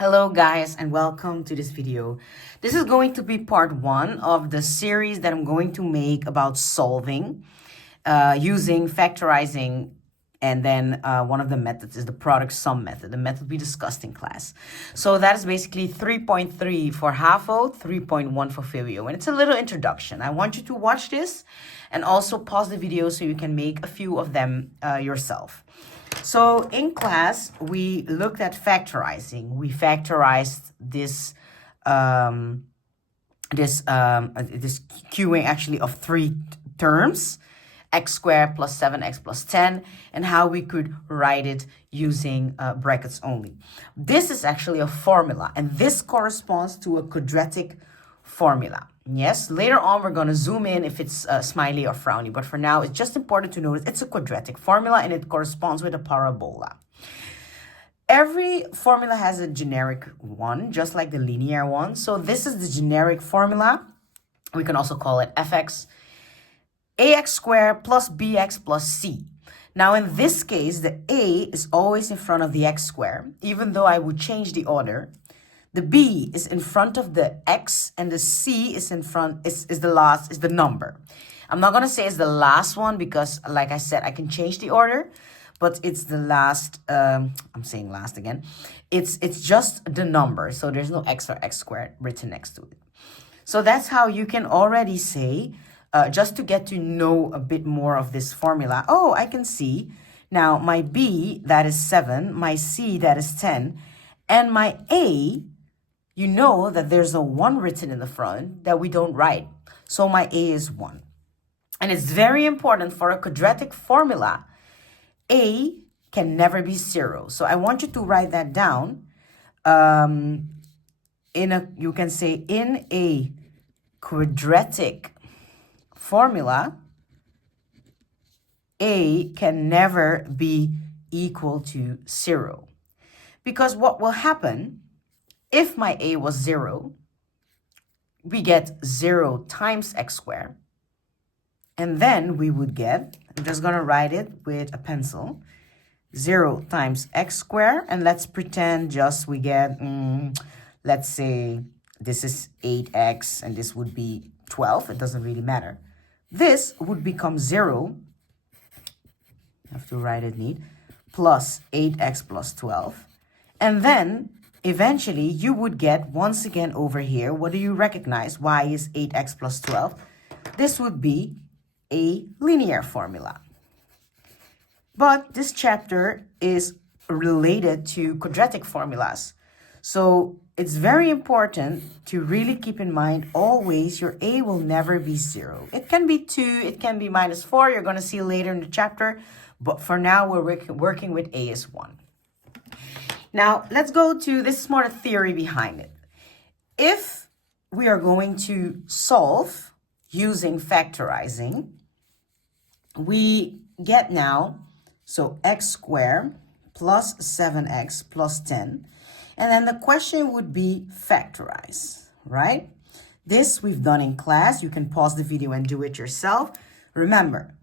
Hello guys and welcome to this video. This is going to be part one of the series that I'm going to make about solving using factorizing, and then one of the methods is the product sum method, the method we discussed in class. So that is basically 3.3 for HAFO, 3.1 for FIVIO, and it's a little introduction. I want you to watch this and also pause the video so you can make a few of them yourself. So in class, we looked at factorizing. We factorized this queuing actually of three terms, x squared plus 7x plus 10, and how we could write it using brackets only. This is actually a formula, and this corresponds to a quadratic formula. Yes, later on we're going to zoom in if it's smiley or frowny, but for now it's just important to notice it's a quadratic formula and it corresponds with a parabola. Every formula has a generic one, just like the linear one. So this is the generic formula. We can also call it fx, ax squared plus bx plus c. Now in this case, the a is always in front of the x squared, even though I would change the order. The b is in front of the x, and the c is in front, is the number. I'm not going to say it's the last one because, like I said, I can change the order, but it's the last, I'm saying last again. It's just the number, so there's no x or x squared written next to it. So that's how you can already say, just to get to know a bit more of this formula. Oh, I can see now my b, that is 7, my c, that is 10, and my a, you know that there's a 1 written in the front that we don't write. So my a is 1. And it's very important for a quadratic formula, a can never be 0. So I want you to write that down. You can say in a quadratic formula, a can never be equal to 0. Because what will happen if my a was 0, we get 0 times x squared. And then we would get, I'm just going to write it with a pencil, 0 times x squared. And let's pretend just we get, let's say this is 8x and this would be 12. It doesn't really matter. This would become 0, I have to write it neat, plus 8x plus 12. And then eventually you would get, once again over here, what do you recognize? Y is 8x plus 12. This would be a linear formula. But this chapter is related to quadratic formulas. So it's very important to really keep in mind always your a will never be 0. It can be 2, it can be minus 4. You're going to see later in the chapter. But for now, we're working with a is 1. Now, let's go to, this is more the theory behind it. If we are going to solve using factorizing, we get now, so x squared plus 7x plus 10. And then the question would be factorize, right? This we've done in class. You can pause the video and do it yourself. Remember,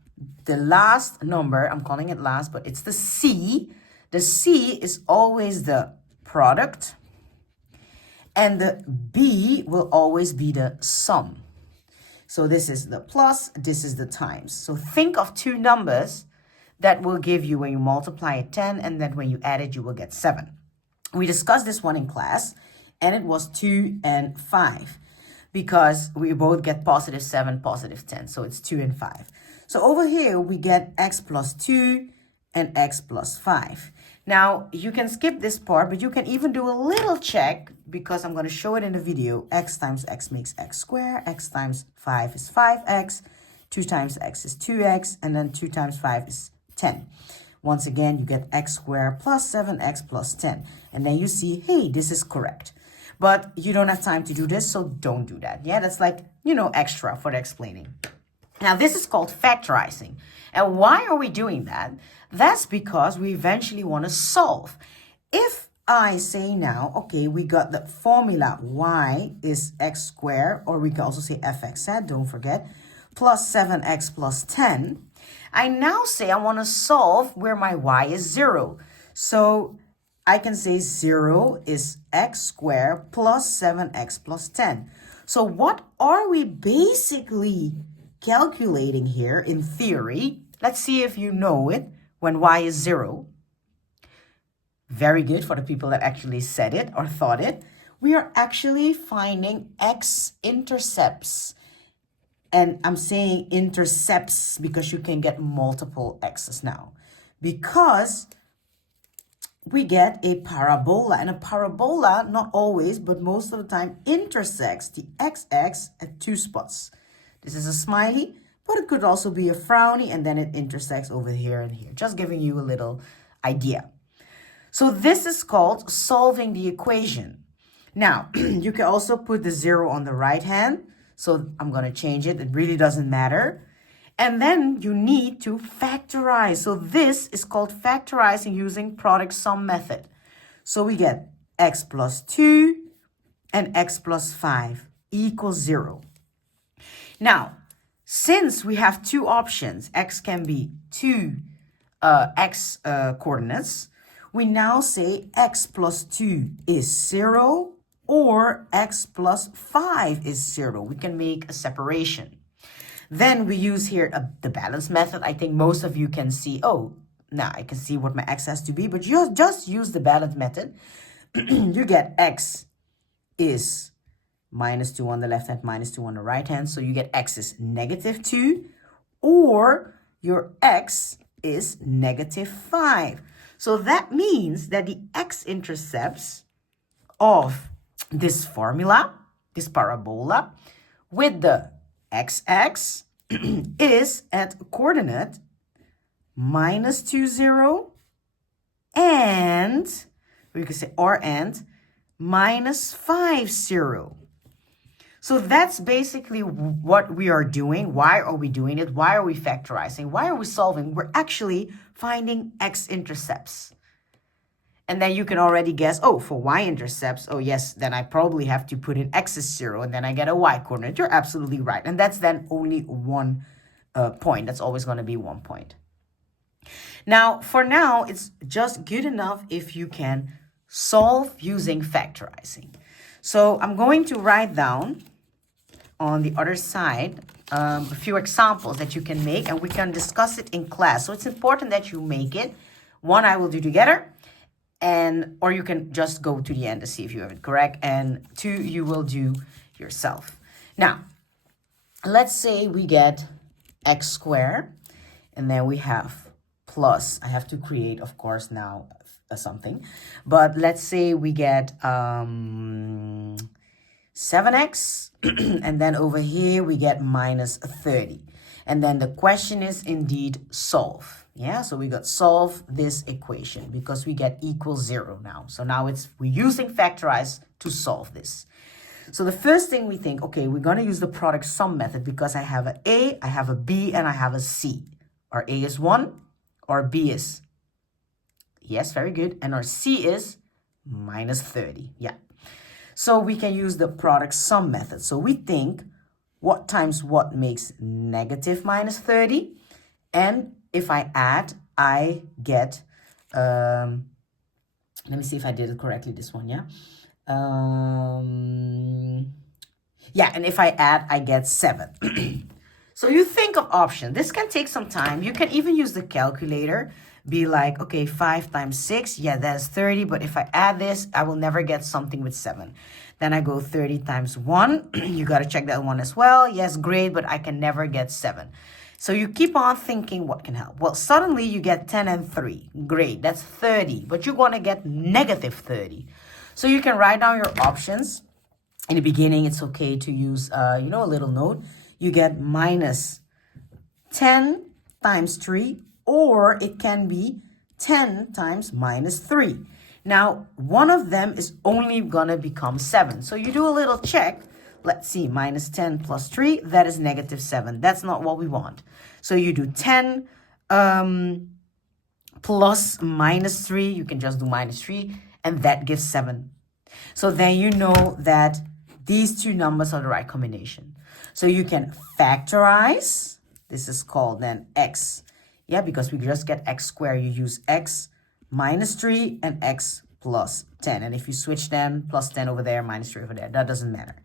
the last number, I'm calling it last, but it's the c. The c is always the product, and the b will always be the sum. So this is the plus, this is the times. So think of two numbers that will give you, when you multiply it, 10, and then when you add it, you will get 7. We discussed this one in class, and it was 2 and 5, because we both get positive 7, positive 10. So it's 2 and 5. So over here, we get x plus 2 and x plus 5. Now, you can skip this part, but you can even do a little check, because I'm going to show it in the video. X times x makes x squared. X times 5 is 5x. 2 times x is 2x. And then 2 times 5 is 10. Once again, you get x squared plus 7x plus 10. And then you see, hey, this is correct. But you don't have time to do this, so don't do that. Yeah, that's like, extra for the explaining. Now, this is called factorizing. And why are we doing that? That's because we eventually want to solve. If I say now, okay, we got the formula y is x squared, or we can also say fx, don't forget, plus 7x plus 10. I now say I want to solve where my y is 0. So I can say 0 is x squared plus 7x plus 10. So what are we basically calculating here in theory? Let's see if you know it when y is 0. Very good for the people that actually said it or thought it. We are actually finding x-intercepts. And I'm saying intercepts because you can get multiple x's now. Because we get a parabola. And a parabola, not always, but most of the time, intersects the x-axis at 2 spots. This is a smiley, but it could also be a frowny, and then it intersects over here and here. Just giving you a little idea. So this is called solving the equation. Now, you can also put the 0 on the right hand. So I'm going to change it. It really doesn't matter. And then you need to factorize. So this is called factorizing using product sum method. So we get x plus 2 and x plus 5 equals 0. Now, since we have two options, x can be two x coordinates, we now say x plus 2 is 0 or x plus 5 is 0. We can make a separation. Then we use here the balance method. I think most of you can see, oh, now I can see what my x has to be, but you just use the balance method. You get x is minus 2 on the left hand, minus 2 on the right hand. So you get x is negative 2, or your x is negative 5. So that means that the x-intercepts of this formula, this parabola, with the x-axis is at coordinate minus 2, 0, and we can say or and minus 5, 0. So that's basically what we are doing. Why are we doing it? Why are we factorizing? Why are we solving? We're actually finding x-intercepts. And then you can already guess, oh, for y-intercepts, oh yes, then I probably have to put in x is 0, and then I get a y-coordinate. You're absolutely right. And that's then only 1 point. That's always going to be 1 point. Now, for now, it's just good enough if you can solve using factorizing. So I'm going to write down on the other side a few examples that you can make, and we can discuss it in class. So it's important that you make it. One I will do together, or you can just go to the end to see if you have it correct, and 2 you will do yourself. Now, let's say we get x squared, and then we have plus, I have to create, of course, now something, but let's say we get 7x, and then over here we get minus 30. And then the question is indeed solve. Yeah, so we got solve this equation because we get equals 0 now. So now we're using factorize to solve this. So the first thing we think, okay, we're going to use the product sum method because I have an A, I have a B, and I have a C. Our A is 1, our B is, yes, very good, and our C is minus 30. Yeah. So we can use the product sum method. So we think what times what makes negative minus 30. And if I add, I get, let me see if I did it correctly, this one, yeah? Yeah, and if I add, I get 7. So you think of option. This can take some time. You can even use the calculator. Be like, okay, 5 times 6, yeah, that's 30. But if I add this, I will never get something with 7. Then I go 30 times 1. You got to check that one as well. Yes, great, but I can never get 7. So you keep on thinking what can help. Well, suddenly you get 10 and 3. Great, that's 30. But you're going to get negative 30. So you can write down your options. In the beginning, it's okay to use, a little note. You get minus 10 times 3. Or it can be 10 times minus 3. Now, one of them is only going to become 7. So you do a little check. Let's see, minus 10 plus 3, that is negative 7. That's not what we want. So you do 10 plus minus 3. You can just do minus 3, and that gives 7. So then you know that these two numbers are the right combination. So you can factorize. This is called then x. Yeah, because we just get x squared. You use x minus 3 and x plus 10. And if you switch them, plus 10 over there, minus 3 over there, that doesn't matter.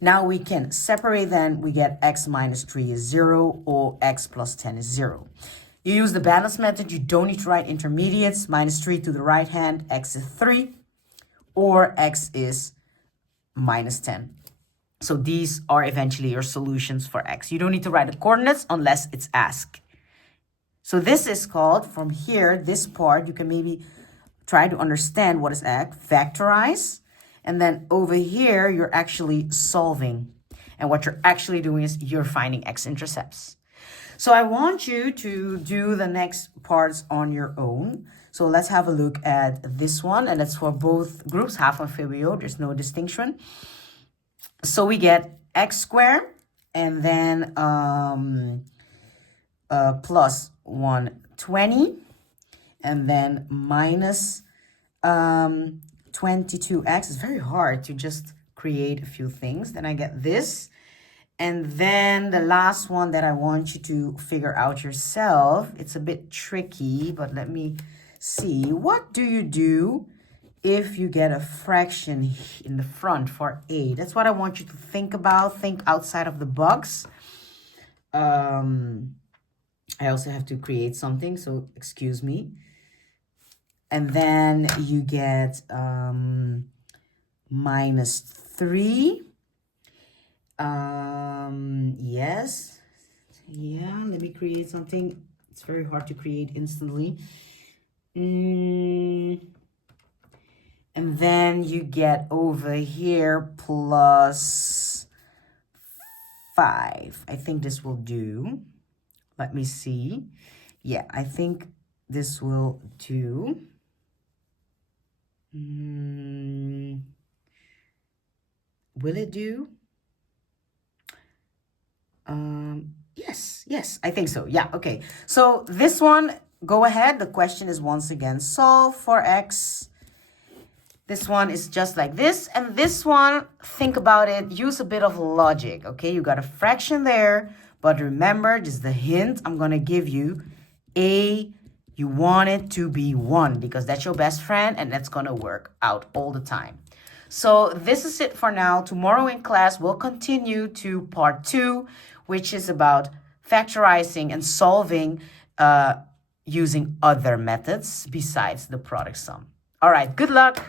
Now we can separate then, we get x minus 3 is 0 or x plus 10 is 0. You use the balance method, you don't need to write intermediates. Minus 3 to the right hand, x is 3, or x is minus 10. So these are eventually your solutions for x. You don't need to write the coordinates unless it's asked. So this is called, from here, this part, you can maybe try to understand what is asked, factorize. And then over here, you're actually solving. And what you're actually doing is you're finding x-intercepts. So I want you to do the next parts on your own. So let's have a look at this one. And it's for both groups, half and Fabio. There's no distinction. So we get x squared and then plus 120. And then minus 22x. It's very hard to just create a few things. Then I get this. And then the last one that I want you to figure out yourself, it's a bit tricky, but let me see. What do you do if you get a fraction in the front for a? That's what I want you to think about. Think outside of the box. I also have to create something, so excuse me. And then you get minus 3. Yes. Yeah, let me create something. It's very hard to create instantly. And then you get over here plus 5. I think this will do. Let me see. Yeah, I think this will do. Will it do? Yes, I think so. Yeah, okay. So this one, go ahead. The question is once again, solve for x. This one is just like this. And this one, think about it. Use a bit of logic, okay? You got a fraction there. But remember, just the hint I'm going to give you. You want it to be 1 because that's your best friend and that's going to work out all the time. So this is it for now. Tomorrow in class, we'll continue to part 2, which is about factorizing and solving using other methods besides the product sum. All right, good luck.